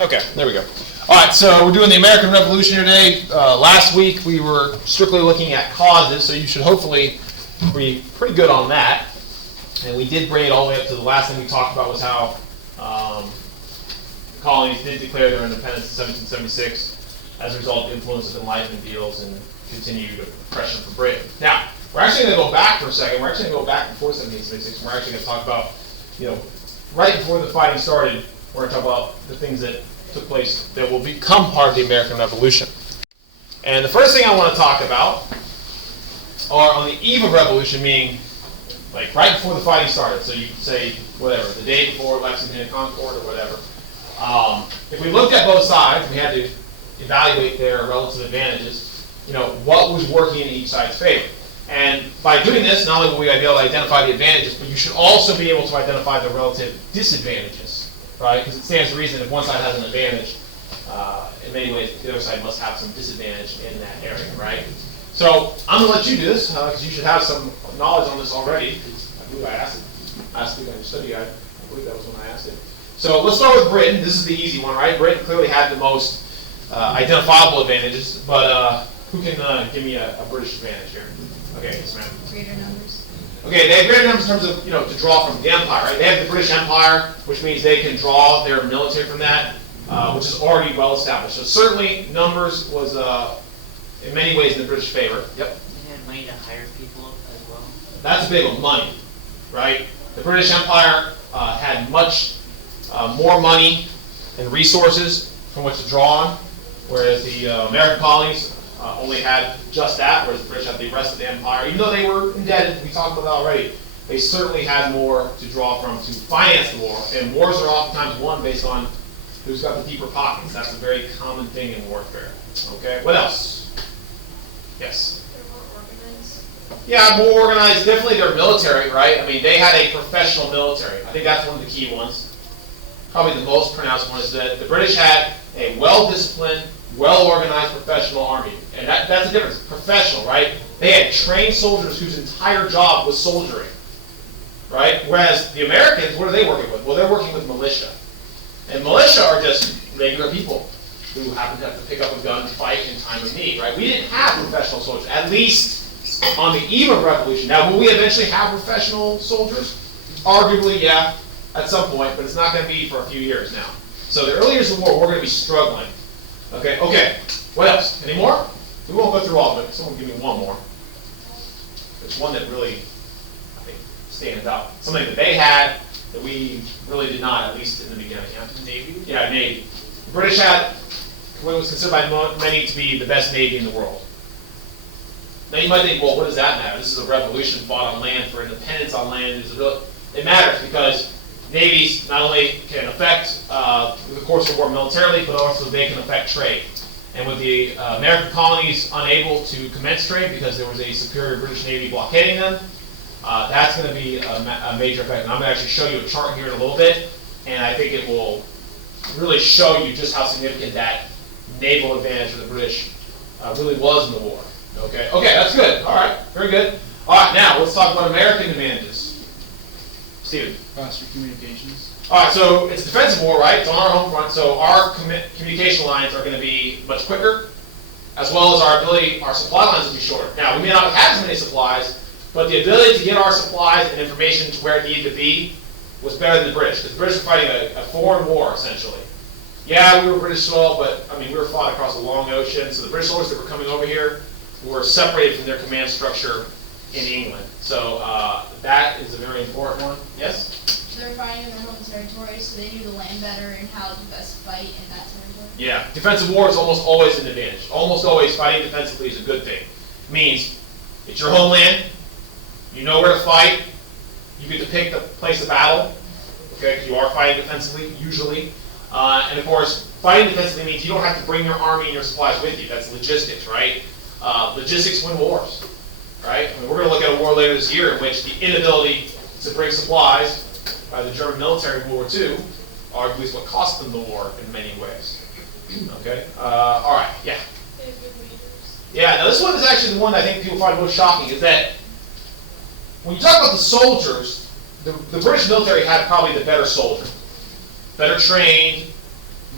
Okay, there we go. All right, so we're doing the American Revolution today. Last week we were strictly looking at causes, so you should hopefully be pretty good on that. And we did bring it all the way up to the last thing we talked about was how colonies did declare their independence in 1776 as a result of influence of enlightenment deals and continued oppression from Britain. Now, we're actually going to go back for a second. We're actually going to go back before 1776. We're actually going to talk about, right before the fighting started, we're going to talk about the things that took place that will become part of the American Revolution. And the first thing I want to talk about are on the eve of revolution, meaning like right before the fighting started. So you could say whatever, the day before Lexington and Concord or whatever. If we looked at both sides, we had to evaluate their relative advantages, what was working in each side's favor. And by doing this, not only will we be able to identify the advantages, but you should also be able to identify the relative disadvantages, right? Because it stands to reason if one side has an advantage, in many ways the other side must have some disadvantage in that area, right? So I'm going to let you do this, because you should have some knowledge on this already. I believe I asked it on your study guide. I believe that was when I asked it. So let's start with Britain. This is the easy one, right? Britain clearly had the most identifiable advantages, but who can give me a British advantage here? Okay, yes, ma'am. Greater numbers. Okay, they have greater numbers in terms of, to draw from the empire, right? They have the British Empire, which means they can draw their military from that, which is already well established. So certainly numbers was, in many ways, in the British favor. Yep. They had money to hire people as well. That's a big one, money, right? The British Empire had much more money and resources from which to draw on, whereas the American colonies only had just that, whereas the British had the rest of the empire. Even though they were indebted, we talked about that already, they certainly had more to draw from to finance the war. And wars are oftentimes won based on who's got the deeper pockets. That's a very common thing in warfare. Okay, what else? Yes? They're more organized. Yeah, more organized. Definitely their military, right? I mean, they had a professional military. I think that's one of the key ones. Probably the most pronounced one is that the British had a well-disciplined, well-organized professional army. And that's the difference. Professional, right? They had trained soldiers whose entire job was soldiering, right? Whereas the Americans, what are they working with? Well, they're working with militia. And militia are just regular people who happen to have to pick up a gun to fight in time of need, right? We didn't have professional soldiers, at least on the eve of revolution. Now, will we eventually have professional soldiers? Arguably, yeah, at some point, but it's not going to be for a few years now. So the early years of the war, we're going to be struggling. Okay, what else? Any more? We won't go through all of it. Someone give me one more. There's one that really, I think, stands out. Something that they had that we really did not, at least in the beginning. Yeah? Navy? Yeah, Navy. The British had what was considered by many to be the best Navy in the world. Now you might think, well, what does that matter? This is a revolution fought on land for independence on land. It matters because navies not only can affect the course of war militarily, but also they can affect trade. And with the American colonies unable to commence trade because there was a superior British Navy blockading them, that's going to be a major effect. And I'm going to actually show you a chart here in a little bit, and I think it will really show you just how significant that naval advantage for the British really was in the war. Okay, that's good. All right, very good. All right, now let's talk about American advantages. Steven. Faster communications. All right, so it's a defensive war, right? It's on our home front, so our communication lines are going to be much quicker, as well as our supply lines will be shorter. Now, we may not have as many supplies, but the ability to get our supplies and information to where it needed to be was better than the British, because the British were fighting a foreign war, essentially. Yeah, we were British soil, but I mean, we were fought across a long ocean, so the British soldiers that were coming over here were separated from their command structure in England. So that is a very important one. Yes? They were fighting in their home territory, so they knew the land better and how to best fight in that territory. Yeah, defensive war is almost always an advantage. Almost always fighting defensively is a good thing. It means it's your homeland, you know where to fight, you get to pick the place of battle, okay, because you are fighting defensively, usually. And of course, fighting defensively means you don't have to bring your army and your supplies with you. That's logistics, right? Logistics win wars, right? I mean, we're going to look at a war later this year in which the inability to bring supplies by the German military in World War II arguably is what cost them the war in many ways. Okay? All right, yeah. They have good leaders. Yeah, now this one is actually the one that I think people find most shocking, is that when you talk about the soldiers, the British military had probably the better soldier. Better trained,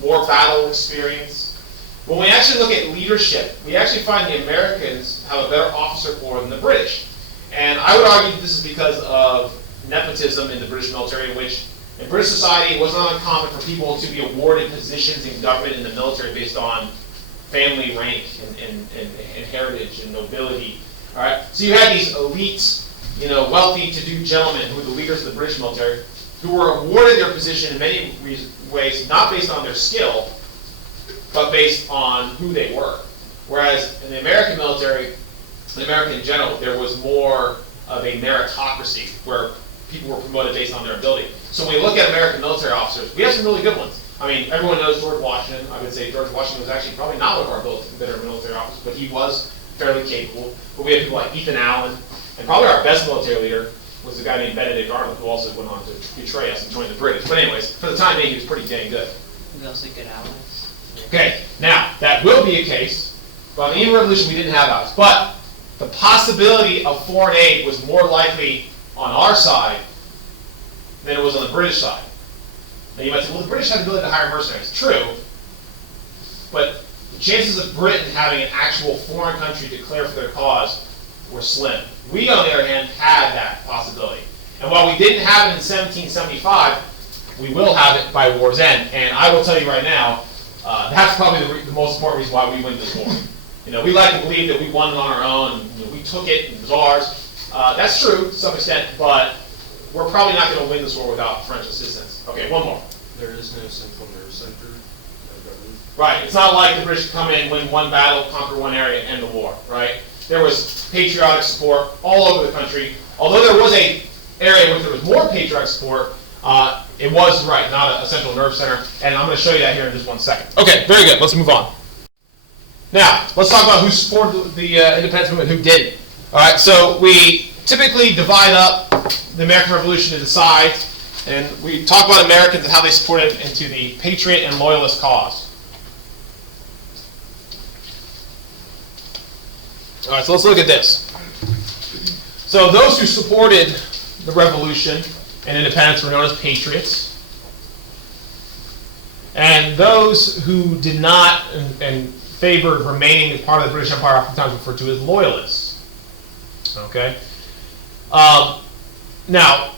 more battle experience. When we actually look at leadership, we actually find the Americans have a better officer corps than the British. And I would argue that this is because of nepotism in the British military, in which in British society it wasn't uncommon for people to be awarded positions in government and the military based on family rank and heritage and nobility. All right? So you had these elites, wealthy to-do gentlemen who were the leaders of the British military, who were awarded their position in many ways not based on their skill, but based on who they were. Whereas in the American military, the American in general, there was more of a meritocracy where people were promoted based on their ability. So when we look at American military officers, we have some really good ones. I mean, everyone knows George Washington. I would say George Washington was actually probably not one of our better military officers, but he was fairly capable. But we have people like Ethan Allen, and probably our best military leader was a guy named Benedict Arnold, who also went on to betray us and join the British. But anyways, for the time being, he was pretty dang good. We also get allies. Okay, now, that will be a case, but in the Indian Revolution we didn't have allies. But the possibility of foreign aid was more likely on our side than it was on the British side. Now you might say, well, the British had the ability to hire mercenaries. True, but the chances of Britain having an actual foreign country declare for their cause were slim. We, on the other hand, had that possibility. And while we didn't have it in 1775, we will have it by war's end. And I will tell you right now, that's probably the most important reason why we win this war. We like to believe that we won it on our own, and we took it, and it was ours. That's true to some extent, but we're probably not going to win this war without French assistance. Okay, one more. There is no central nerve center, no government. Right, it's not like the British come in, win one battle, conquer one area, and end the war, right? There was patriotic support all over the country. Although there was an area where there was more patriotic support, it was, right, not a central nerve center, and I'm going to show you that here in just 1 second. Okay, very good. Let's move on. Now, let's talk about who supported the independence movement, who didn't. All right, so we typically divide up the American Revolution into sides, and we talk about Americans and how they supported into the patriot and loyalist cause. All right, so let's look at this. So those who supported the revolution and independence were known as patriots. And those who did not and favored remaining as part of the British Empire, oftentimes referred to as loyalists. Okay? Now,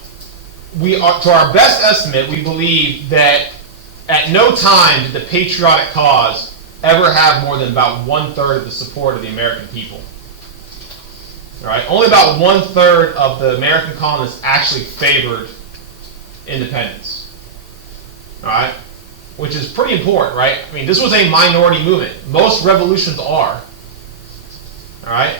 to our best estimate, we believe that at no time did the patriotic cause ever have more than about 1/3 of the support of the American people. All right? Only about 1/3 of the American colonists actually favored independence. All right? Which is pretty important, right? I mean, this was a minority movement. Most revolutions are. All right?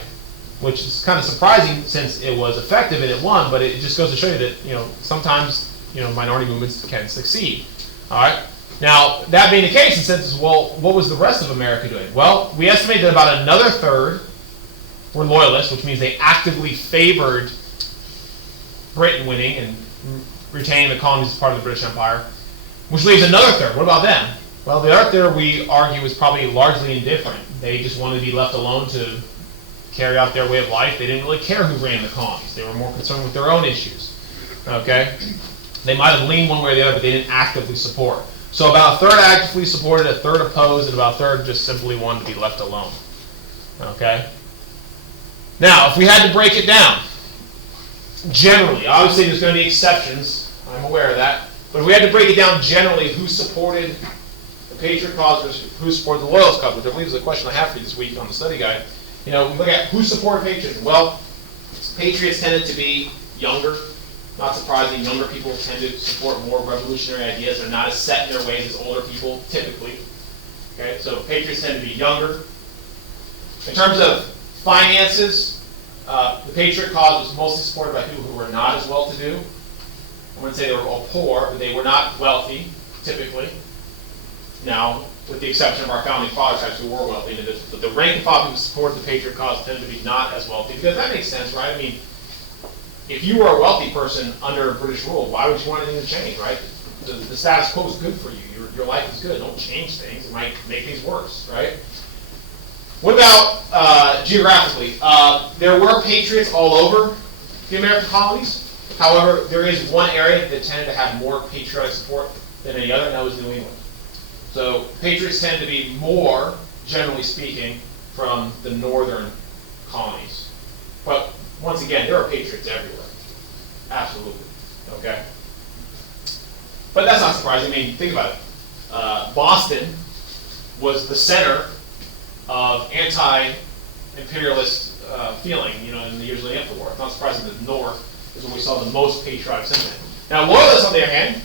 Which is kind of surprising since it was effective and it won, but it just goes to show you that, sometimes, minority movements can succeed. All right? Now, that being the case, and since, well, what was the rest of America doing? Well, we estimate that about another third were loyalists, which means they actively favored Britain winning and retaining the colonies as part of the British Empire, which leaves another third. What about them? Well, the other third, we argue, was probably largely indifferent. They just wanted to be left alone to carry out their way of life. They didn't really care who ran the colonies. They were more concerned with their own issues. Okay? They might have leaned one way or the other, but they didn't actively support. So about a third actively supported, a third opposed, and about a third just simply wanted to be left alone. Okay? Now, if we had to break it down, generally, obviously there's going to be exceptions. I'm aware of that. But if we had to break it down generally, who supported the patriot cause versus who supported the loyalist cause, which I believe is a question I have for you this week on the study guide. We look at who supported patriots. Well, patriots tended to be younger. Not surprising, younger people tend to support more revolutionary ideas. They're not as set in their ways as older people, typically. Okay, so patriots tend to be younger. In terms of finances, the patriot cause was mostly supported by people who were not as well-to-do. I wouldn't say they were all poor, but they were not wealthy, typically. Now, with the exception of our founding fathers, actually were wealthy individuals. But the rank and file who supported the patriot cause tended to be not as wealthy, because that makes sense, right? I mean, if you were a wealthy person under British rule, why would you want anything to change, right? The status quo is good for you. Your life is good. Don't change things. It might make things worse, right? What about geographically? There were patriots all over the American colonies. However, there is one area that tended to have more patriotic support than any other, and that was New England. So patriots tend to be more, generally speaking, from the northern colonies. But once again, there are patriots everywhere. Absolutely. Okay? But that's not surprising. I mean, think about it. Boston was the center of anti-imperialist feeling, in the years leading up to the war. It's not surprising that the North is where we saw the most patriotic sentiment. Now, loyalists, on the other hand,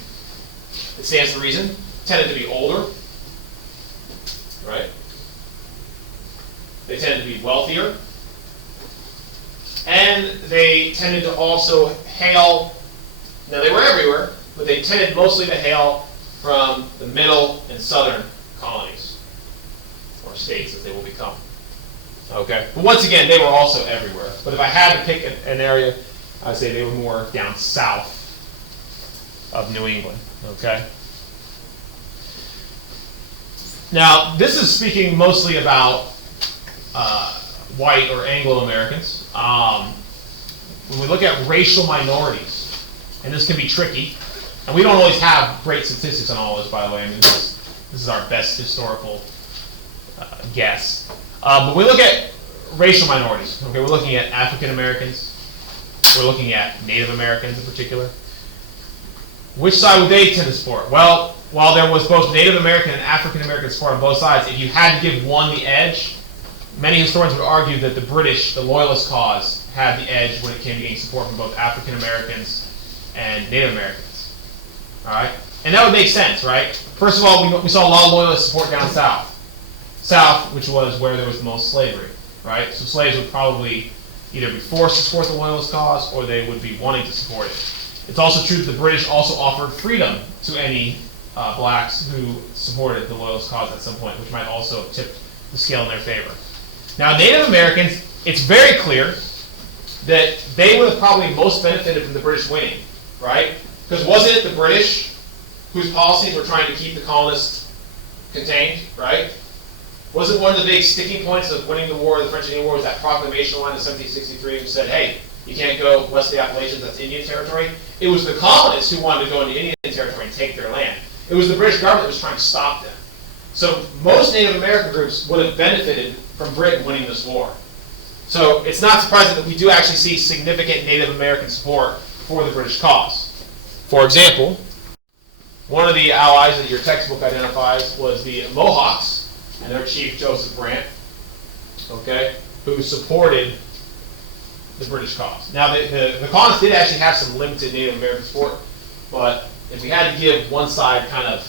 it stands to reason, tended to be older, right? They tended to be wealthier, and they tended to also hail. Now, they were everywhere, but they tended mostly to hail from the middle and southern colonies, or states as they will become. Okay? But once again, they were also everywhere. But if I had to pick an area, I'd say they were more down south of New England. Okay? Now, this is speaking mostly about white or Anglo-Americans. When we look at racial minorities, and this can be tricky, and we don't always have great statistics on all this, by the way. I mean, this is our best historical guess. But we look at racial minorities. Okay, we're looking at African Americans. We're looking at Native Americans in particular. Which side would they tend to support? Well, while there was both Native American and African American support on both sides, if you had to give one the edge, many historians would argue that the British, the Loyalist cause, had the edge when it came to getting support from both African Americans and Native Americans. All right? And that would make sense, right? First of all, we saw a lot of Loyalist support down south. South, which was where there was the most slavery, right? So slaves would probably either be forced to support the Loyalist cause or they would be wanting to support it. It's also true that the British also offered freedom to any blacks who supported the Loyalist cause at some point, which might also tip the scale in their favor. Now, Native Americans, it's very clear that they would have probably most benefited from the British winning, right? Because wasn't it the British whose policies were trying to keep the colonists contained, right? Wasn't one of the big sticking points of winning the war, the French Indian War, was that proclamation line in 1763 which said, hey, you can't go west of the Appalachians, that's Indian territory? It was the colonists who wanted to go into Indian territory and take their land. It was the British government that was trying to stop them. So most Native American groups would have benefited from Britain winning this war. So it's not surprising that we do actually see significant Native American support for the British cause. For example, one of the allies that your textbook identifies was the Mohawks and their chief Joseph Brant, okay, who supported the British cause. Now, the colonists did actually have some limited Native American support, but if we had to give one side kind of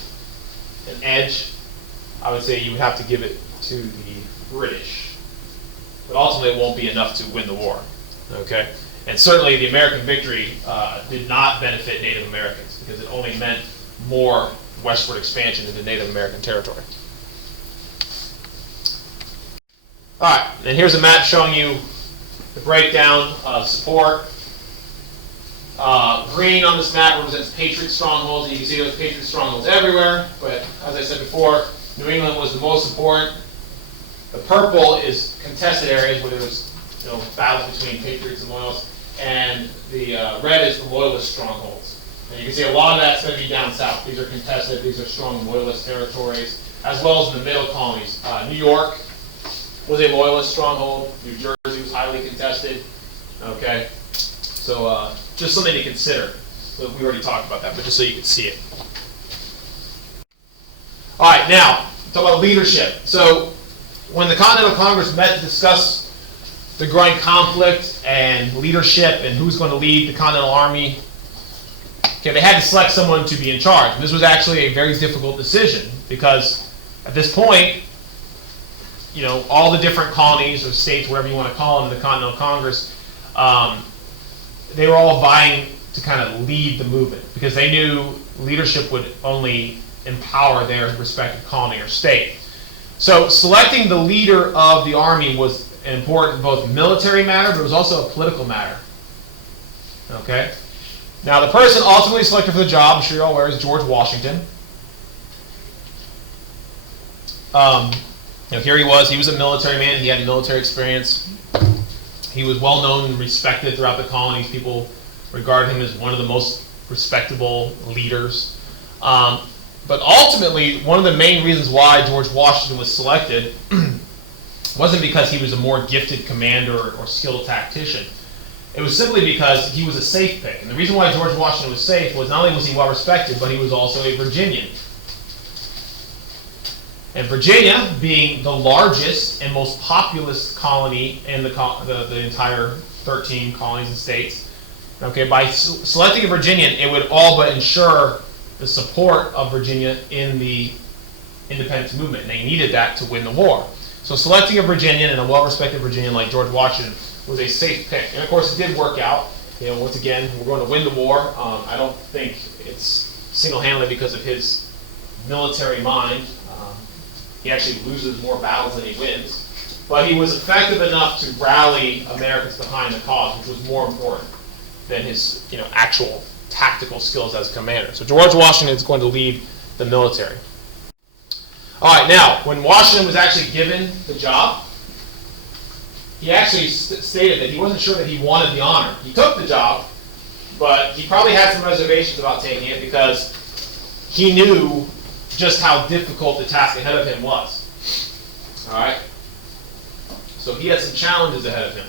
an edge, I would say you would have to give it to the British. But ultimately, it won't be enough to win the war, okay? And certainly, the American victory did not benefit Native Americans because it only meant more westward expansion into Native American territory. All right, and here's a map showing you the breakdown of support. Green on this map represents Patriot strongholds, and you can see those Patriot strongholds everywhere. But as I said before, New England was the most important. The purple is contested areas where there was battles between Patriots and Loyalists, and the red is the Loyalist strongholds. And you can see a lot of that's going to be down south. These are contested, these are strong Loyalist territories, as well as in the middle colonies. New York was a Loyalist stronghold. New Jersey was highly contested. Okay, so just something to consider. We already talked about that, but just so you can see it. All right, now talk about leadership. So when the Continental Congress met to discuss the growing conflict and leadership and who's going to lead the Continental Army, okay, they had to select someone to be in charge. And this was actually a very difficult decision because at this point, all the different colonies or states, whatever you want to call them, in the Continental Congress, they were all vying to kind of lead the movement because they knew leadership would only empower their respective colony or state. So selecting the leader of the army was an important both military matter, but it was also a political matter. Okay? Now the person ultimately selected for the job, I'm sure you're all aware, is George Washington. Here he was a military man, he had military experience. He was well known and respected throughout the colonies. People regarded him as one of the most respectable leaders. But ultimately, one of the main reasons why George Washington was selected wasn't because he was a more gifted commander or skilled tactician. It was simply because he was a safe pick. And the reason why George Washington was safe was not only was he well respected, but he was also a Virginian. And Virginia, being the largest and most populous colony in the entire 13 colonies and states, okay, by selecting a Virginian, it would all but ensure the support of Virginia in the independence movement. And they needed that to win the war. So selecting a Virginian and a well-respected Virginian like George Washington was a safe pick. And of course it did work out. You know, once again, we're going to win the war. I don't think it's single-handedly because of his military mind. He actually loses more battles than he wins. But he was effective enough to rally Americans behind the cause, which was more important than his, actual tactical skills as a commander. So George Washington is going to lead the military. All right, now, when Washington was actually given the job, he actually stated that he wasn't sure that he wanted the honor. He took the job, but he probably had some reservations about taking it because he knew just how difficult the task ahead of him was. All right? So he had some challenges ahead of him.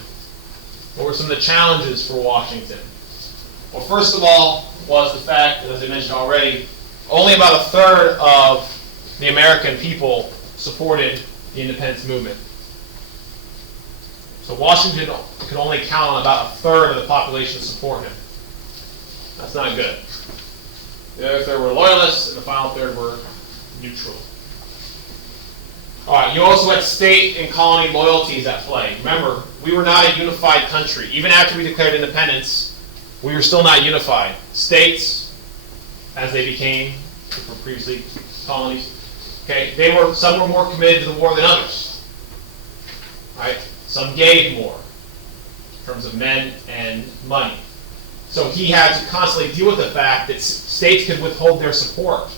What were some of the challenges for Washington? Well, first of all was the fact that, as I mentioned already, only about a third of the American people supported the independence movement. So Washington could only count on about a third of the population to support him. That's not good. The other third were loyalists, and the final third were neutral. All right, you also had state and colony loyalties at play. Remember, we were not a unified country. Even after we declared independence, we were still not unified. States, as they became, which were previously colonies, okay, some were more committed to the war than others. Right? Some gave more in terms of men and money. So he had to constantly deal with the fact that states could withhold their support.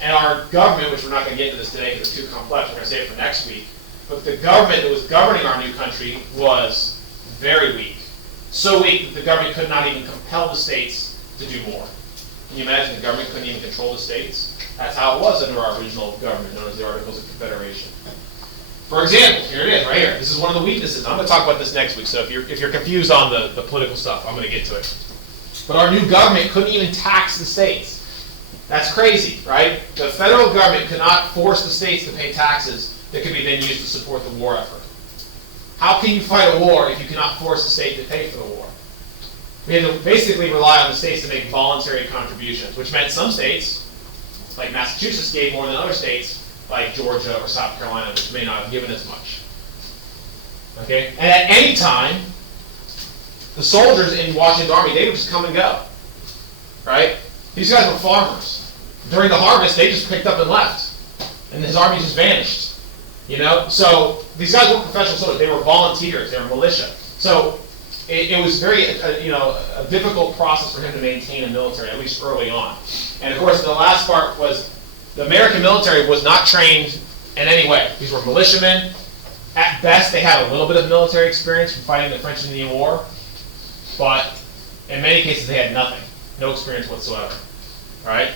And our government, which we're not going to get into this today because it's too complex, we're going to save it for next week, but the government that was governing our new country was very weak. So weak that the government could not even compel the states to do more. Can you imagine the government couldn't even control the states? That's how it was under our original government, known as the Articles of Confederation. For example, here it is, right here. This is one of the weaknesses. I'm going to talk about this next week, so if you're confused on the political stuff, I'm going to get to it. But our new government couldn't even tax the states. That's crazy, right? The federal government could not force the states to pay taxes that could be then used to support the war effort. How can you fight a war if you cannot force the state to pay for the war? We had to basically rely on the states to make voluntary contributions, which meant some states, like Massachusetts, gave more than other states, like Georgia or South Carolina, which may not have given as much. Okay? And at any time, the soldiers in Washington's army, they would just come and go. Right? These guys were farmers. During the harvest, they just picked up and left. And his army just vanished. So these guys weren't professional soldiers. They were volunteers. They were militia. So it was very, a difficult process for him to maintain a military, at least early on. And of course, the last part was the American military was not trained in any way. These were militiamen. At best, they had a little bit of military experience from fighting the French Indian War. But in many cases, they had nothing. No experience whatsoever. All right?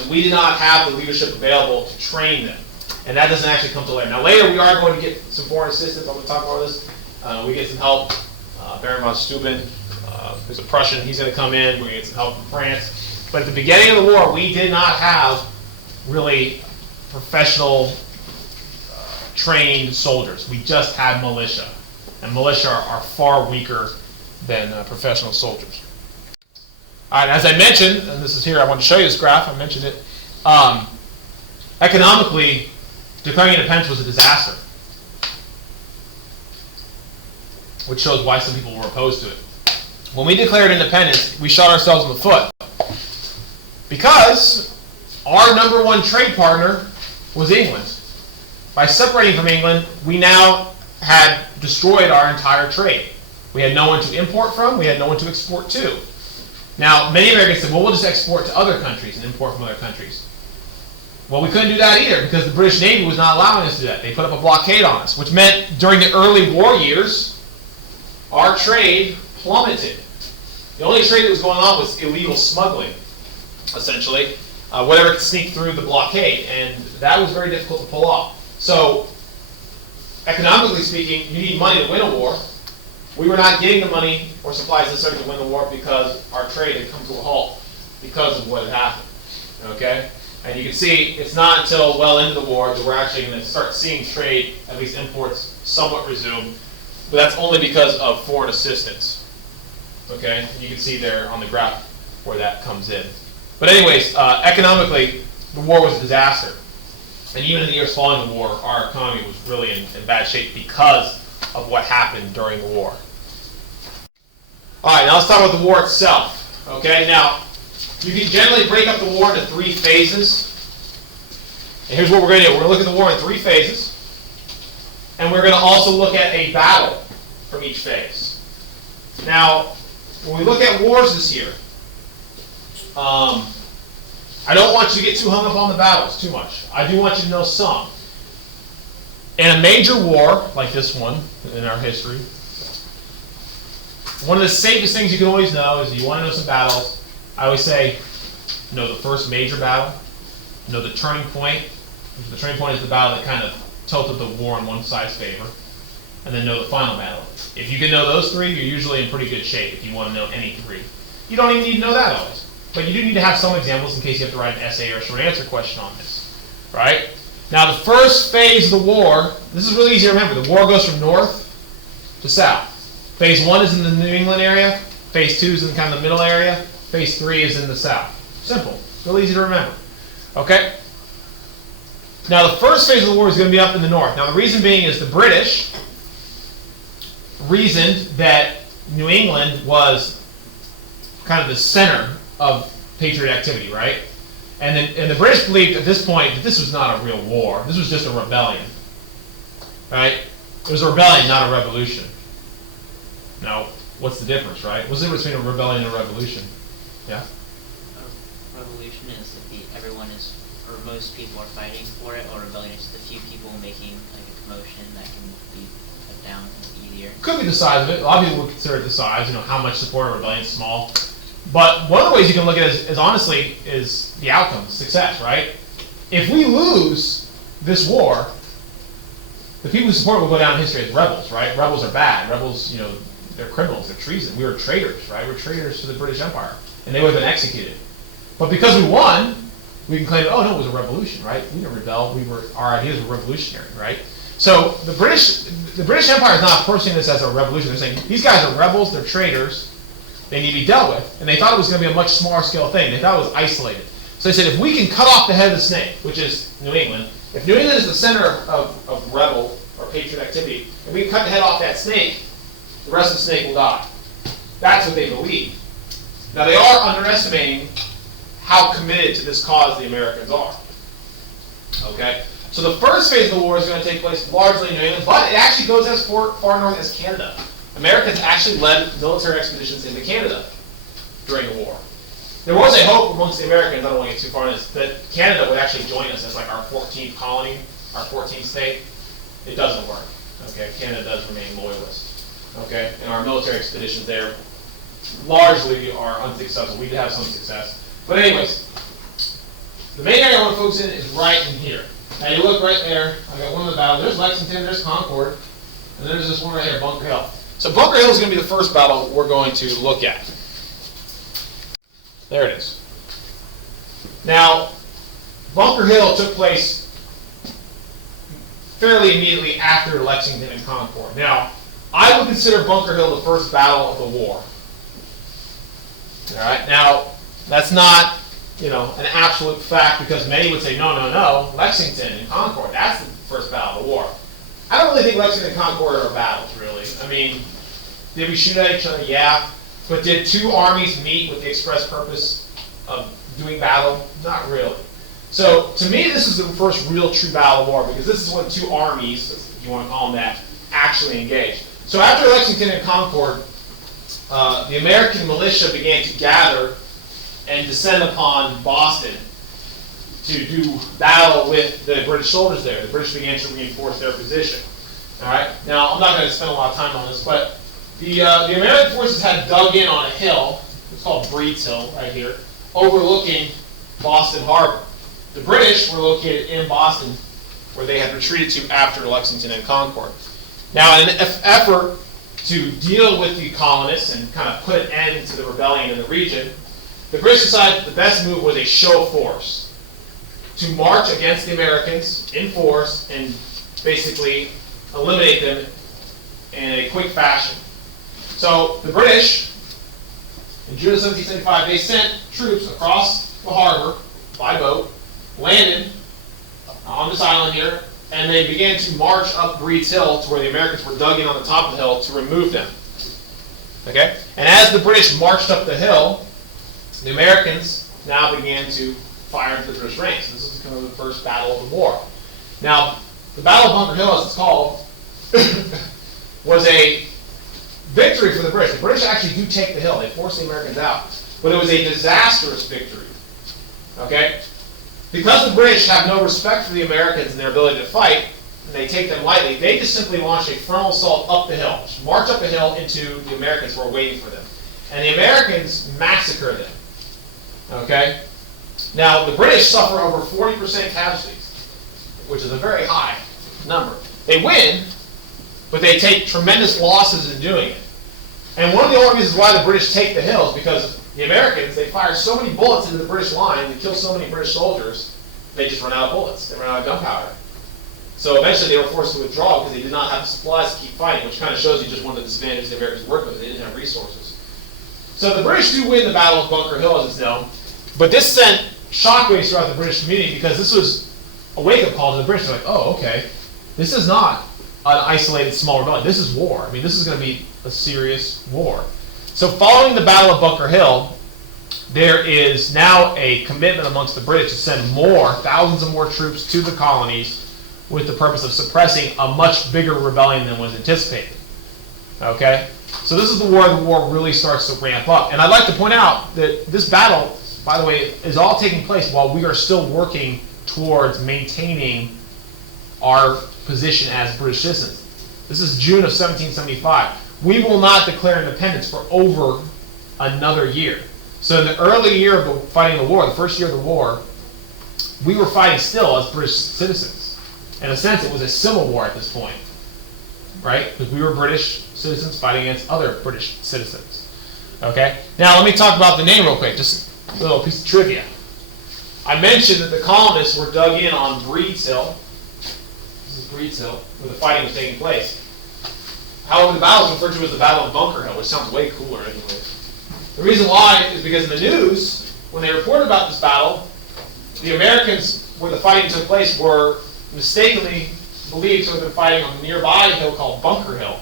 And we did not have the leadership available to train them. And that doesn't actually come till later. Now later we are going to get some foreign assistance. I'm going to talk about this. We get some help. Baron von Steuben, who's a Prussian, he's going to come in. We're going to get some help from France. But at the beginning of the war, we did not have really professional trained soldiers. We just had militia. And militia are far weaker than professional soldiers. All right, as I mentioned, and this is here, I want to show you this graph, I mentioned it. Economically, declaring independence was a disaster, which shows why some people were opposed to it. When we declared independence, we shot ourselves in the foot because our number one trade partner was England. By separating from England, we now had destroyed our entire trade. We had no one to import from, we had no one to export to. Now, many Americans said, well, we'll just export to other countries and import from other countries. Well, we couldn't do that either because the British Navy was not allowing us to do that. They put up a blockade on us, which meant during the early war years, our trade plummeted. The only trade that was going on was illegal smuggling, essentially. whatever could sneak through the blockade, and that was very difficult to pull off. So, economically speaking, you need money to win a war. We were not getting the money or supplies necessary to win the war because our trade had come to a halt because of what had happened. Okay? And you can see it's not until well into the war that we're actually going to start seeing trade, at least imports, somewhat resume. But that's only because of foreign assistance. Okay? And you can see there on the graph where that comes in. But anyways, economically, the war was a disaster. And even in the years following the war, our economy was really in bad shape because of what happened during the war. All right, now let's talk about the war itself. Okay, now you can generally break up the war into 3 phases. And here's what we're going to do. We're going to look at the war in 3 phases. And we're going to also look at a battle from each phase. Now, when we look at wars this year, I don't want you to get too hung up on the battles too much. I do want you to know some. In a major war, like this one in our history, one of the safest things you can always know is you want to know some battles. I always say, know the first major battle, know the turning point. The turning point is the battle that kind of tilted the war in one side's favor, and then know the final battle. If you can know those 3, you're usually in pretty good shape if you want to know any 3. You don't even need to know that always, but you do need to have some examples in case you have to write an essay or a short answer question on this, right? Now the first phase of the war, this is really easy to remember. The war goes from north to south. Phase 1 is in the New England area. Phase 2 is in kind of the middle area. Phase 3 is in the south. Simple. Really easy to remember. Okay? Now the first phase of the war is going to be up in the north. Now the reason being is the British reasoned that New England was kind of the center of patriot activity, right? And the British believed at this point that this was not a real war. This was just a rebellion, right? It was a rebellion, not a revolution. Now, what's the difference, right? What's the difference between a rebellion and a revolution? Yeah? A revolution is if everyone is, or most people are fighting for it, or rebellion is just a few people making like a commotion that can be put down easier. Could be the size of it. A lot of people would consider it the size, how much support a rebellion is small. But one of the ways you can look at it is honestly is the outcome, success, right? If we lose this war, the people who support it will go down in history as rebels, right? Rebels are bad. Rebels, they're criminals, they're treason. We were traitors, right? We're traitors to the British Empire. And they would have been executed. But because we won, we can claim, oh no, it was a revolution, right? We didn't rebel, our ideas were revolutionary, right? So the British Empire is not approaching this as a revolution. They're saying, these guys are rebels, they're traitors, they need to be dealt with. And they thought it was going to be a much smaller scale thing. They thought it was isolated. So they said, if we can cut off the head of the snake, which is New England, if New England is the center of rebel or patriot activity, and we can cut the head off that snake, the rest of the snake will die. That's what they believe. Now they are underestimating how committed to this cause the Americans are. Okay? So the first phase of the war is going to take place largely in New England, but it actually goes as far north as Canada. Americans actually led military expeditions into Canada during the war. There was a hope amongst the Americans, I don't want to get too far in this, that Canada would actually join us as like our 14th colony, our 14th state. It doesn't work. Okay? Canada does remain loyalist. Okay? And our military expeditions there largely are unsuccessful. We did have some success. But anyways, the main area I want to focus in is right in here. Now you look right there, I got one of the battles. There's Lexington, there's Concord, and then there's this one right here, Bunker Hill. So Bunker Hill is going to be the first battle we're going to look at. There it is. Now, Bunker Hill took place fairly immediately after Lexington and Concord. Now, I would consider Bunker Hill the first battle of the war. All right. Now, that's not, an absolute fact because many would say, no, Lexington and Concord, that's the first battle of the war. I don't really think Lexington and Concord are battles, really. I mean, did we shoot at each other? Yeah. But did two armies meet with the express purpose of doing battle? Not really. So, to me, this is the first real true battle of war because this is when two armies, if you want to call them that, actually engaged. So after Lexington and Concord, the American militia began to gather and descend upon Boston to do battle with the British soldiers there. The British began to reinforce their position. All right. Now, I'm not going to spend a lot of time on this, but the American forces had dug in on a hill. It's called Breed's Hill right here, overlooking Boston Harbor. The British were located in Boston, where they had retreated to after Lexington and Concord. Now, in an effort to deal with the colonists and kind of put an end to the rebellion in the region, the British decided the best move was a show of force, to march against the Americans in force and basically eliminate them in a quick fashion. So the British, in June of 1775, they sent troops across the harbor by boat, landed on this island here, and they began to march up Breed's Hill to where the Americans were dug in on the top of the hill to remove them. Okay? And as the British marched up the hill, the Americans now began to fire into the British ranks. This is kind of the first battle of the war. Now, the Battle of Bunker Hill, as it's called, was a victory for the British. The British actually do take the hill. They force the Americans out. But it was a disastrous victory. Okay? Because the British have no respect for the Americans and their ability to fight, and they take them lightly, they just simply launch a frontal assault up the hill. Just march up the hill into the Americans who are waiting for them. And the Americans massacre them. Okay? Now, the British suffer over 40% casualties, which is a very high number. They win, but they take tremendous losses in doing it. And one of the only reasons why the British take the hill is because the Americans, they fire so many bullets into the British line, they kill so many British soldiers, they just run out of bullets. They run out of gunpowder. So eventually they were forced to withdraw because they did not have the supplies to keep fighting, which kind of shows you just one of the disadvantages the Americans worked with. They didn't have resources. So the British do win the Battle of Bunker Hill, as it's known, but this sent shockwaves throughout the British community because this was a wake-up call to the British. They're like, oh, okay, this is not an isolated small rebellion. This is war. I mean, this is going to be a serious war. So following the Battle of Bunker Hill, there is now a commitment amongst the British to send thousands of more troops to the colonies with the purpose of suppressing a much bigger rebellion than was anticipated. Okay? So this is the war really starts to ramp up. And I'd like to point out that this battle, by the way, is all taking place while we are still working towards maintaining our position as British citizens. This is June of 1775. We will not declare independence for over another year. So in the early year of fighting the war, the first year of the war, we were fighting still as British citizens. In a sense, it was a civil war at this point, right? Because we were British citizens fighting against other British citizens. Okay? Now let me talk about the name real quick, just a little piece of trivia. I mentioned that the colonists were dug in on Breed's Hill. This is Breed's Hill, where the fighting was taking place. However, the battle is referred to as the Battle of Bunker Hill, which sounds way cooler anyway. The reason why is because in the news, when they reported about this battle, the Americans, where the fighting took place, were mistakenly believed to have been fighting on a nearby hill called Bunker Hill,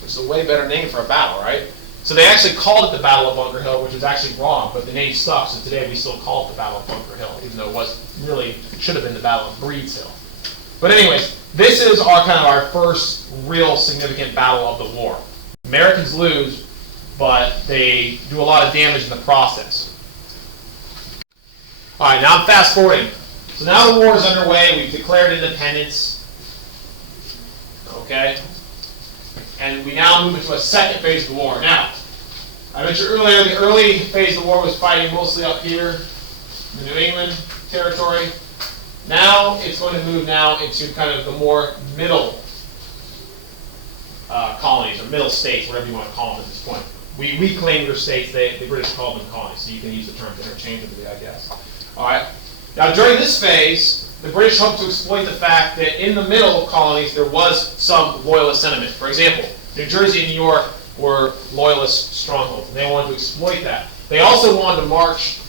which is a way better name for a battle, right? So they actually called it the Battle of Bunker Hill, which was actually wrong, but the name stuck, so today we still call it the Battle of Bunker Hill, even though it should have been the Battle of Breed's Hill. But anyways, this is our first real significant battle of the war. Americans lose, but they do a lot of damage in the process. All right, now I'm fast forwarding. So now the war is underway. We've declared independence. Okay? And we now move into a second phase of the war. Now, I mentioned earlier the early phase of the war was fighting mostly up here in the New England territory. Now it's going to move into kind of the more middle colonies, or middle states, whatever you want to call them at this point. We claim your states, the British call them colonies, so you can use the terms interchangeably, I guess. All right. Now during this phase, the British hoped to exploit the fact that in the middle colonies there was some loyalist sentiment. For example, New Jersey and New York were loyalist strongholds, and they wanted to exploit that. They also wanted to march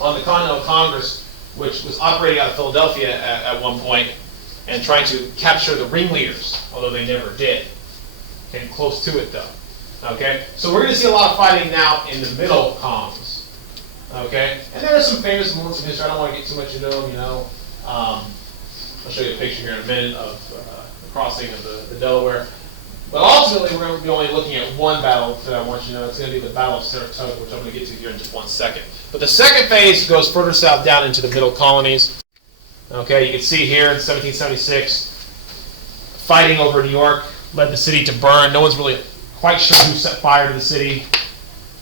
on the Continental Congress, which was operating out of Philadelphia at one point, and trying to capture the ringleaders, although they never did. Came close to it though. Okay, so we're going to see a lot of fighting now in the middle colonies. Okay, and there are some famous moments in history. I don't want to get too much into them, I'll show you a picture here in a minute of the crossing of the Delaware. But ultimately, we're going to be only looking at one battle that I want you to know. It's going to be the Battle of Saratoga, which I'm going to get to here in just 1 second. But the second phase goes further south down into the middle colonies. Okay, you can see here in 1776, fighting over New York led the city to burn. No one's really quite sure who set fire to the city.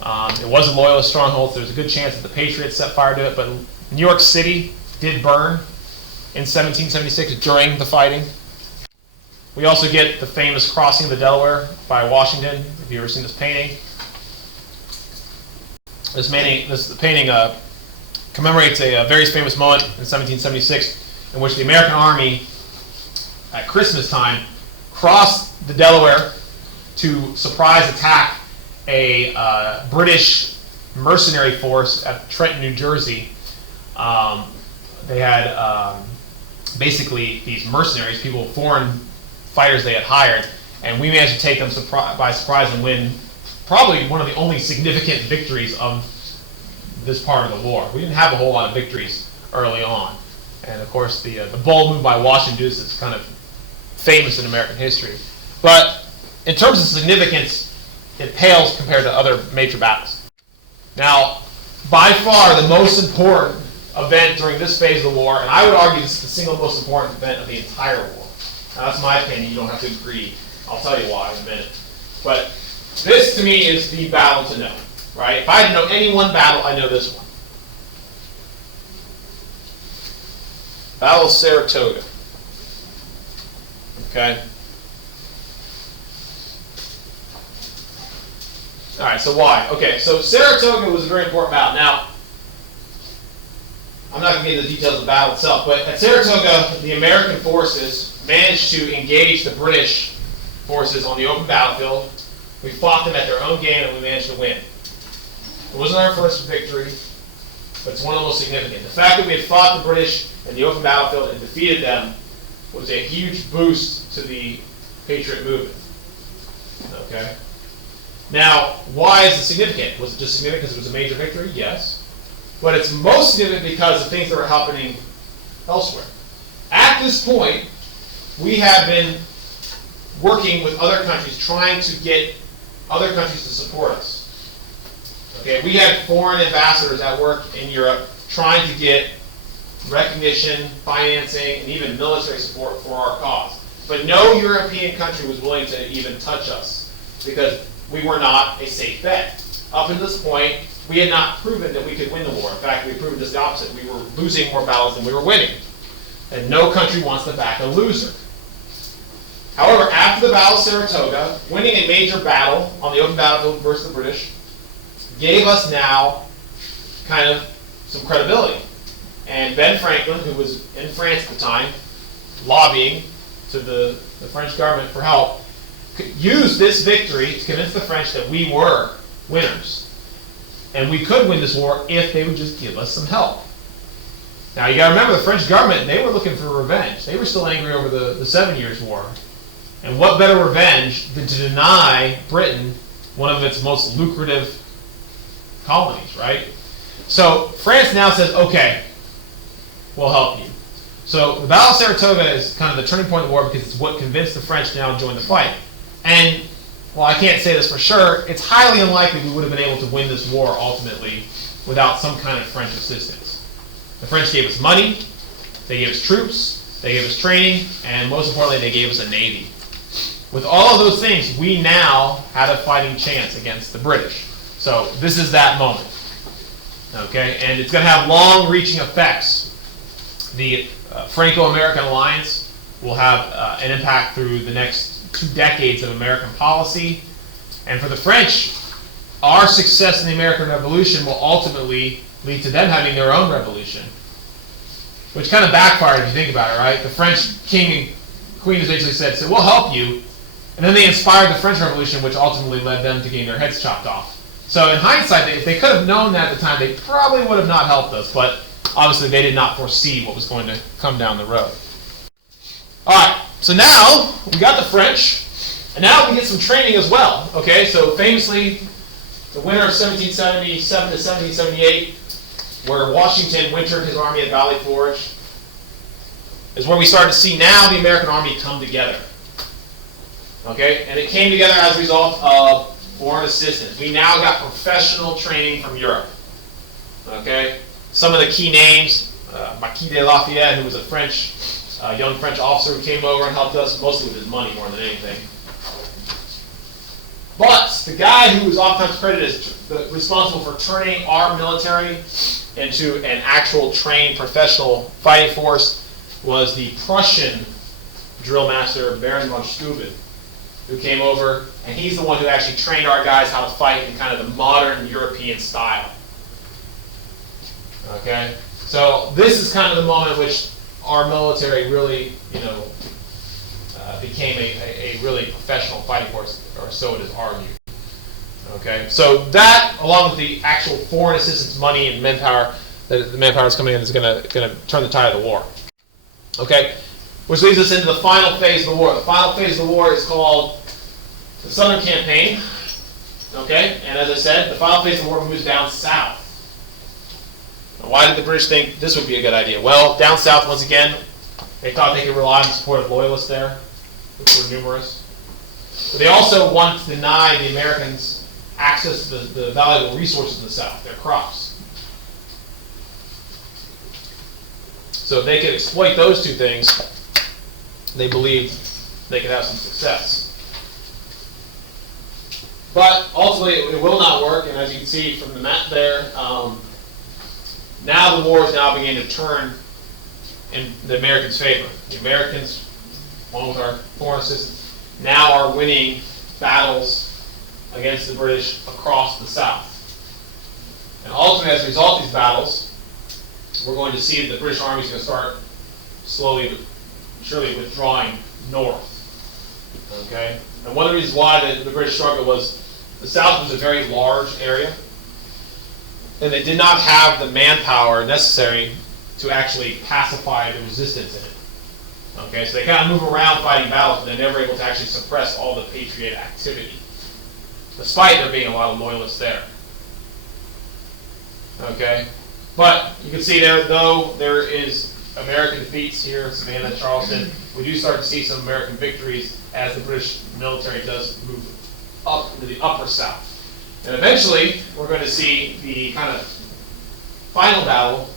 It was a loyalist stronghold, so there's a good chance that the Patriots set fire to it, but New York City did burn in 1776 during the fighting. We also get the famous crossing of the Delaware by Washington, if you've ever seen this painting. This painting commemorates a very famous moment in 1776 in which the American Army, at Christmas time, crossed the Delaware to surprise attack a British mercenary force at Trenton, New Jersey. They had basically these mercenaries, foreign fighters they had hired, and we managed to take them by surprise and win probably one of the only significant victories of this part of the war. We didn't have a whole lot of victories early on. And of course, the bold move by Washington is kind of famous in American history. But in terms of significance, it pales compared to other major battles. Now, by far the most important event during this phase of the war, and I would argue this is the single most important event of the entire war. Now, that's my opinion. You don't have to agree. I'll tell you why in a minute. But this, to me, is the battle to know, right? If I had to know any one battle, I know this one. Battle of Saratoga. Okay? All right, so why? Okay, so Saratoga was a very important battle. Now, I'm not going to get into the details of the battle itself, but at Saratoga, the American forces managed to engage the British forces on the open battlefield. We fought them at their own game, and we managed to win. It wasn't our first victory, but it's one of the most significant. The fact that we had fought the British in the open battlefield and defeated them was a huge boost to the Patriot movement. Okay? Now, why is it significant? Was it just significant because it was a major victory? Yes. But it's most significant because of things that were happening elsewhere. At this point, we have been working with other countries, trying to get other countries to support us. Okay, we had foreign ambassadors at work in Europe trying to get recognition, financing, and even military support for our cause. But no European country was willing to even touch us because we were not a safe bet. Up until this point, we had not proven that we could win the war. In fact, we proved just the opposite. We were losing more battles than we were winning. And no country wants to back a loser. However, after the Battle of Saratoga, winning a major battle on the open battlefield versus the British gave us now kind of some credibility. And Ben Franklin, who was in France at the time, lobbying to the French government for help, used this victory to convince the French that we were winners. And we could win this war if they would just give us some help. Now, you got to remember, the French government, they were looking for revenge. They were still angry over the 7 Years' War. And what better revenge than to deny Britain one of its most lucrative colonies, right? So France now says, okay, we'll help you. So the Battle of Saratoga is kind of the turning point of the war because it's what convinced the French to now join the fight. And while I can't say this for sure, it's highly unlikely we would have been able to win this war ultimately without some kind of French assistance. The French gave us money, they gave us troops, they gave us training, and most importantly, they gave us a navy. With all of those things, we now had a fighting chance against the British. So this is that moment. Okay, and it's going to have long-reaching effects. The Franco-American alliance will have an impact through the next 2 decades of American policy. And for the French, our success in the American Revolution will ultimately lead to them having their own revolution. Which kind of backfired if you think about it, right? The French king and queen basically said, we'll help you. And then they inspired the French Revolution, which ultimately led them to getting their heads chopped off. So in hindsight, if they could have known that at the time, they probably would have not helped us. But obviously, they did not foresee what was going to come down the road. All right, so now we got the French, and now we get some training as well. Okay, so famously, the winter of 1777 to 1778, where Washington wintered his army at Valley Forge, is where we started to see now the American army come together. Okay, and it came together as a result of foreign assistance. We now got professional training from Europe. Okay, some of the key names, Marquis de Lafayette, who was a French, young French officer who came over and helped us, mostly with his money more than anything. But the guy who was oftentimes credited as responsible for turning our military into an actual trained professional fighting force was the Prussian drill master Baron von Steuben, who came over, and he's the one who actually trained our guys how to fight in kind of the modern European style. Okay, so this is kind of the moment in which our military really, became a really professional fighting force, or so it is argued. Okay, so that, along with the actual foreign assistance money and manpower, that the manpower is coming in, is going to turn the tide of the war. Okay, which leads us into the final phase of the war. The final phase of the war is called the Southern Campaign. Okay, and as I said, the final phase of the war moves down south. Now, why did the British think this would be a good idea? Well, down south, once again, they thought they could rely on the support of loyalists there, which were numerous. But they also wanted to deny the Americans access to the valuable resources in the south, their crops. So if they could exploit those two things, they believed they could have some success. But ultimately, it will not work, and as you can see from the map there, now the war is now beginning to turn in the Americans' favor. The Americans, along with our foreign assistance, now are winning battles against the British across the south. And ultimately, as a result of these battles, we're going to see that the British Army is going to start slowly but surely withdrawing north. Okay? And one of the reasons why the British struggled was the south was a very large area, and they did not have the manpower necessary to actually pacify the resistance in it. Okay, so they kind of move around fighting battles, but they're never able to actually suppress all the patriot activity, despite there being a lot of loyalists there. Okay, but you can see there, though there is American defeats here, Savannah, Charleston, we do start to see some American victories as the British military does move up into the upper south. And eventually, we're going to see the kind of final battle,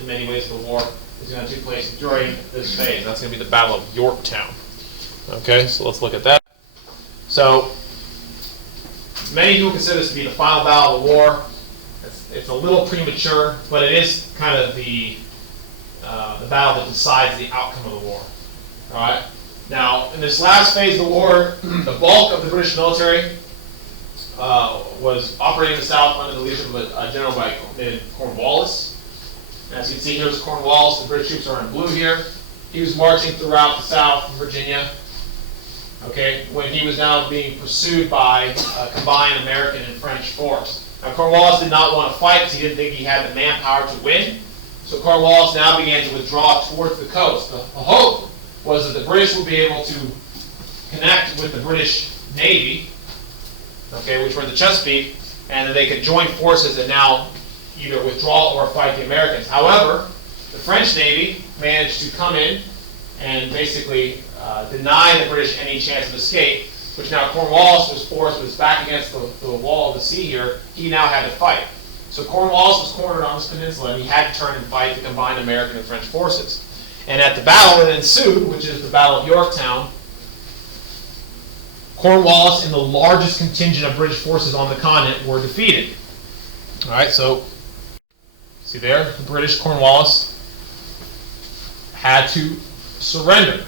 in many ways, of the war, is going to take place during this phase. That's going to be the Battle of Yorktown. Okay, so let's look at that. So, many people consider this to be the final battle of the war. It's a little premature, but it is kind of the battle that decides the outcome of the war. All right. Now, in this last phase of the war, the bulk of the British military was operating in the south under the leadership of a general named Cornwallis. As you can see, here's Cornwallis. The British troops are in blue here. He was marching throughout the south of Virginia. Okay, when he was now being pursued by a combined American and French force. Now, Cornwallis did not want to fight because he didn't think he had the manpower to win. So Cornwallis now began to withdraw towards the coast. The hope was that the British would be able to connect with the British Navy, okay, which were in the Chesapeake, and that they could join forces and now either withdraw or fight the Americans. However, the French Navy managed to come in and basically deny the British any chance of escape, which now Cornwallis was back against the wall of the sea here. He now had to fight. So Cornwallis was cornered on this peninsula, and he had to turn and fight the combined American and French forces. And at the battle that ensued, which is the Battle of Yorktown, Cornwallis and the largest contingent of British forces on the continent were defeated. All right, so see there, the British Cornwallis had to surrender.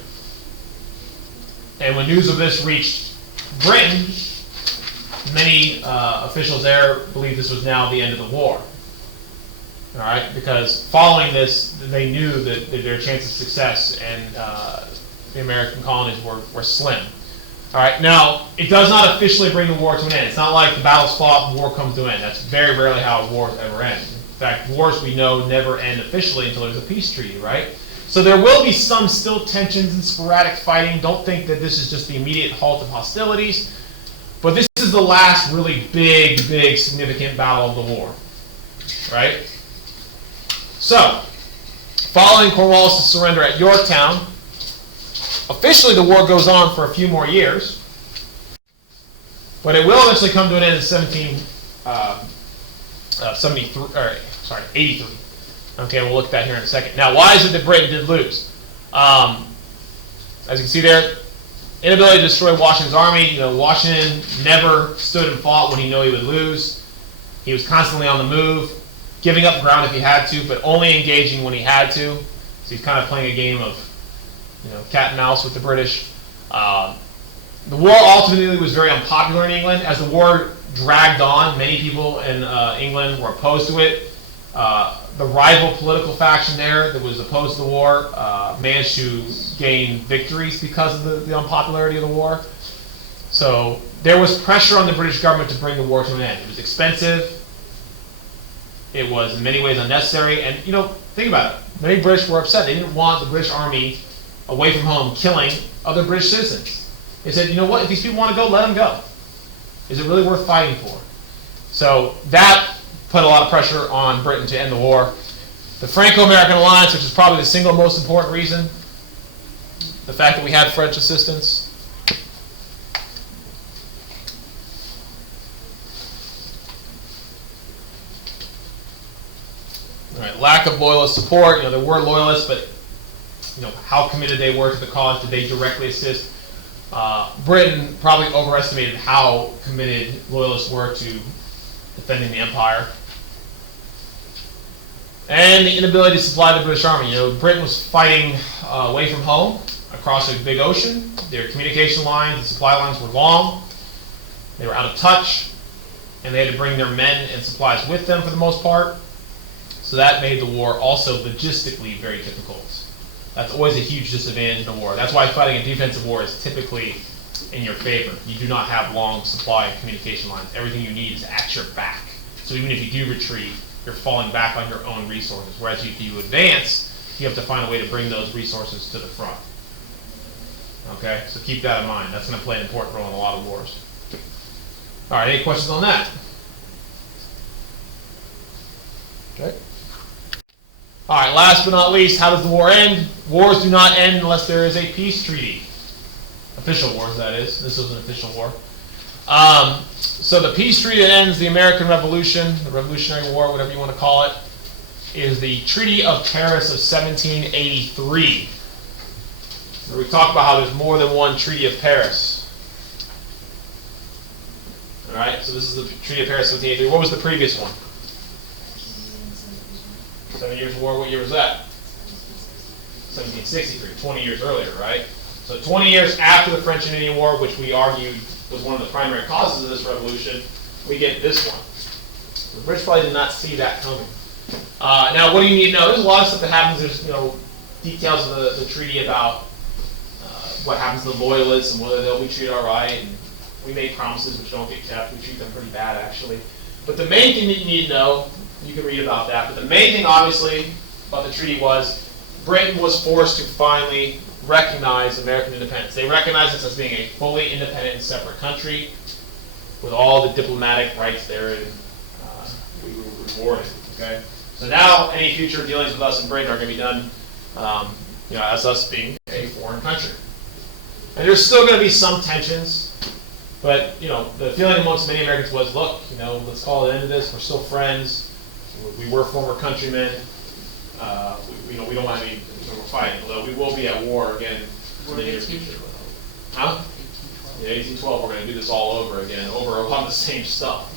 And when news of this reached Britain, many officials there believed this was now the end of the war. All right, because following this, they knew that their chance of success and the American colonies were slim. All right, now, it does not officially bring the war to an end. It's not like the battle's fought and the war comes to an end. That's very rarely how wars ever end. In fact, wars we know never end officially until there's a peace treaty, right? So there will be some still tensions and sporadic fighting. Don't think that this is just the immediate halt of hostilities. But this is the last really big, significant battle of the war, right? So, following Cornwallis' surrender at Yorktown, officially the war goes on for a few more years, but it will eventually come to an end in 83. Okay, we'll look at that here in a second. Now, why is it that Britain did lose? As you can see there, inability to destroy Washington's army. You know, Washington never stood and fought when he knew he would lose. He was constantly on the move. giving up ground if he had to, but only engaging when he had to. So he's kind of playing a game of, cat and mouse with the British. The war ultimately was very unpopular in England. As the war dragged on, many people in England were opposed to it. The rival political faction there that was opposed to the war managed to gain victories because of the unpopularity of the war. So there was pressure on the British government to bring the war to an end. It was expensive. It was in many ways unnecessary. And, think about it. Many British were upset. They didn't want the British army away from home killing other British citizens. They said, you know what, if these people want to go, let them go. Is it really worth fighting for? So that put a lot of pressure on Britain to end the war. The Franco-American alliance, which is probably the single most important reason, the fact that we had French assistance. All right, lack of loyalist support. There were loyalists, but how committed they were to the cause. Did they directly assist? Britain probably overestimated how committed loyalists were to defending the empire. And the inability to supply the British army. Britain was fighting away from home across a big ocean. Their communication lines, the supply lines were long. They were out of touch. And they had to bring their men and supplies with them for the most part. So that made the war also logistically very difficult. That's always a huge disadvantage in a war. That's why fighting a defensive war is typically in your favor. You do not have long supply and communication lines. Everything you need is at your back. So even if you do retreat, you're falling back on your own resources. Whereas if you advance, you have to find a way to bring those resources to the front. Okay, so keep that in mind. That's going to play an important role in a lot of wars. All right, any questions on that? Okay. All right, last but not least, how does the war end? Wars do not end unless there is a peace treaty. Official wars, that is. This was an official war. So the peace treaty that ends the American Revolution, the Revolutionary War, whatever you want to call it, is the Treaty of Paris of 1783. Where we talked about how there's more than one Treaty of Paris. All right, so this is the Treaty of Paris of 1783. What was the previous one? 7 Years' War, what year was that? 1763, 20 years earlier, right? So 20 years after the French and Indian War, which we argued was one of the primary causes of this revolution, we get this one. The British probably did not see that coming. Now, what do you need to know? There's a lot of stuff that happens. There's details of the treaty about what happens to the loyalists and whether they'll be treated all right. And we make promises which don't get kept. We treat them pretty bad, actually. But the main thing that you need to know, you can read about that, but the main thing, obviously, about the treaty was Britain was forced to finally recognize American independence. They recognized us as being a fully independent and separate country with all the diplomatic rights there, and we were rewarded. Okay, so now any future dealings with us in Britain are going to be done, as us being a foreign country. And there's still going to be some tensions, but the feeling amongst many Americans was, look, let's call it an end to this. We're still friends. We were former countrymen. We don't want any. We're fighting, although we will be at war again in the near future. Huh? Yeah, 1812. We're going to do this all over again, over a lot of the same stuff.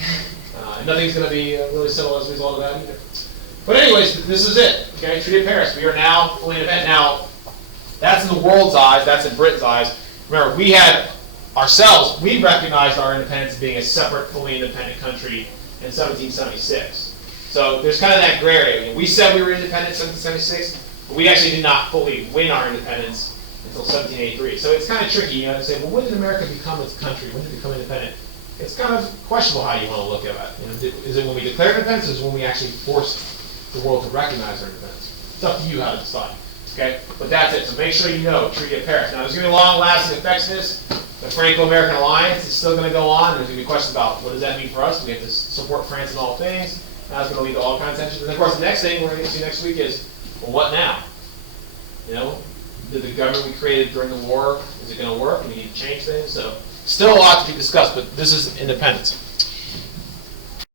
And nothing's going to be really settled as a result of that either. But anyways, this is it. Okay, Treaty of Paris. We are now fully independent. Now, that's in the world's eyes. That's in Britain's eyes. Remember, we had ourselves. We recognized our independence as being a separate, fully independent country in 1776. So there's kind of that gray area. We said we were independent in 1776, but we actually did not fully win our independence until 1783. So it's kind of tricky, to say, well, when did America become its country? When did it become independent? It's kind of questionable how you want to look at it. Is it when we declared independence, or is it when we actually forced the world to recognize our independence? It's up to you how to decide. Okay, but that's it. So make sure you know Treaty of Paris. Now, there's going to be long-lasting effects to this. The Franco-American alliance is still going to go on. There's going to be questions about what does that mean for us. We have to support France in all things. That's going to lead to all kinds of tensions. And of course, the next thing we're going to see next week is, well, what now? Did the government we created during the war, is it going to work? Do we need to change things? So, still a lot to be discussed, but this is independence.